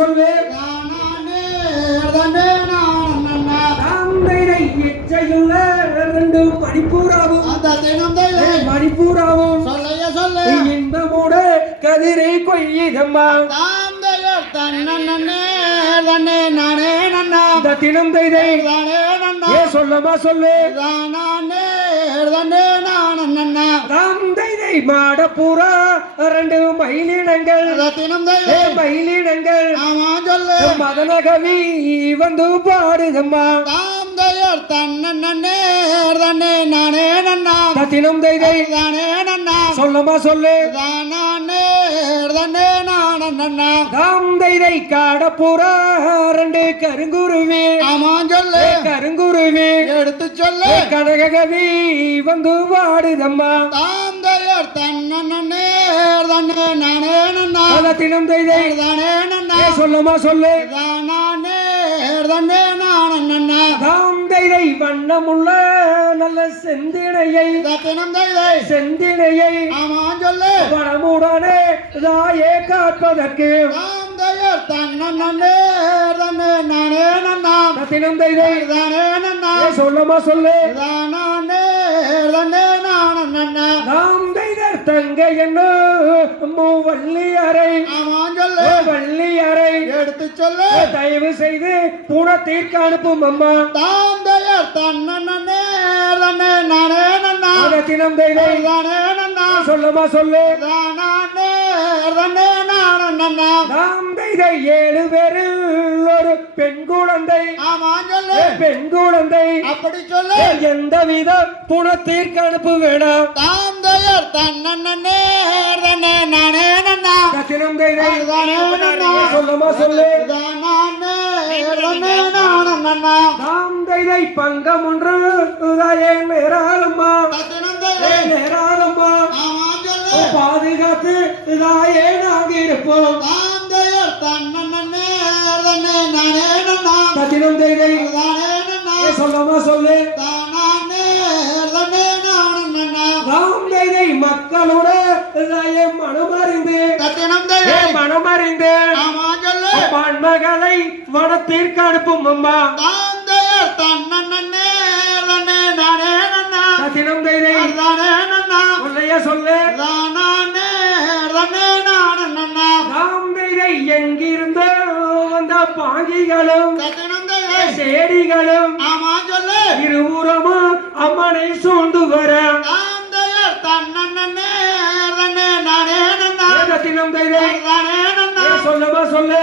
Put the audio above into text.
சொல்லு இச்சையுள்ள ரெண்டு மணிப்பூராவும் மணிப்பூராவும் இன்பமோட கதிரை கொய்யுதம்மா தினம் தைதை சொல்லமா சொல்லு தைதை மாடப்பூரா ரெண்டு மயிலினங்கள் மயிலினங்கள் மதனகவி வந்து பாடுதம்மா தினம் தைதை சொல்லமா சொல்லு தைதை காடப்பூரா ரெண்டு கருங்குருவி கருங்குருவி எடுத்து சொல்ல கனகவி வந்து பாடுதம்மா தினம் தைதை சொல்லமா சொல்லு தைதை வண்ணமுள்ள நல்ல செந்தினையை செந்தினையை வனமுடனே தாயே காப்பதற்கு தினம் தைதை சொல்லமா சொல்லு தங்க என்ன வள்ளி அறை வள்ளி அறை எடுத்து சொல்ல தயவு செய்து புணத்தீர்க்க அனுப்பும் அம்மா தினம் தைதை சொல்லமா சொல்லு தைதை 7 பேரில் ஒரு பெண் குழந்தை பெண் குழந்தை அப்படி சொல்ல எந்தவித புணத்தீர்க்க அனுப்பு வேணாம் தினம் தைதை சொல்லமா சொல்லு தைதை பங்கம் ஒன்று நேராளம்மா நேராளம்மா பாதுகாத்து இதாயே நாங்க இருப்போம் தினம் தைதை சொல்லமா சொல்லு தைதை மக்களோட மனமறிந்து மனமறிந்து மகளை வனத்திற்கு அனுப்பும் அம்மா தினம் தைதை சொல்லு தைதை எங்கிருந்தோ வந்த பாங்கிகளும் செடிகளும் இருபுறமும் அம்மனை சூழ்ந்து வர தினம் தைதை சொல்லமா சொல்லு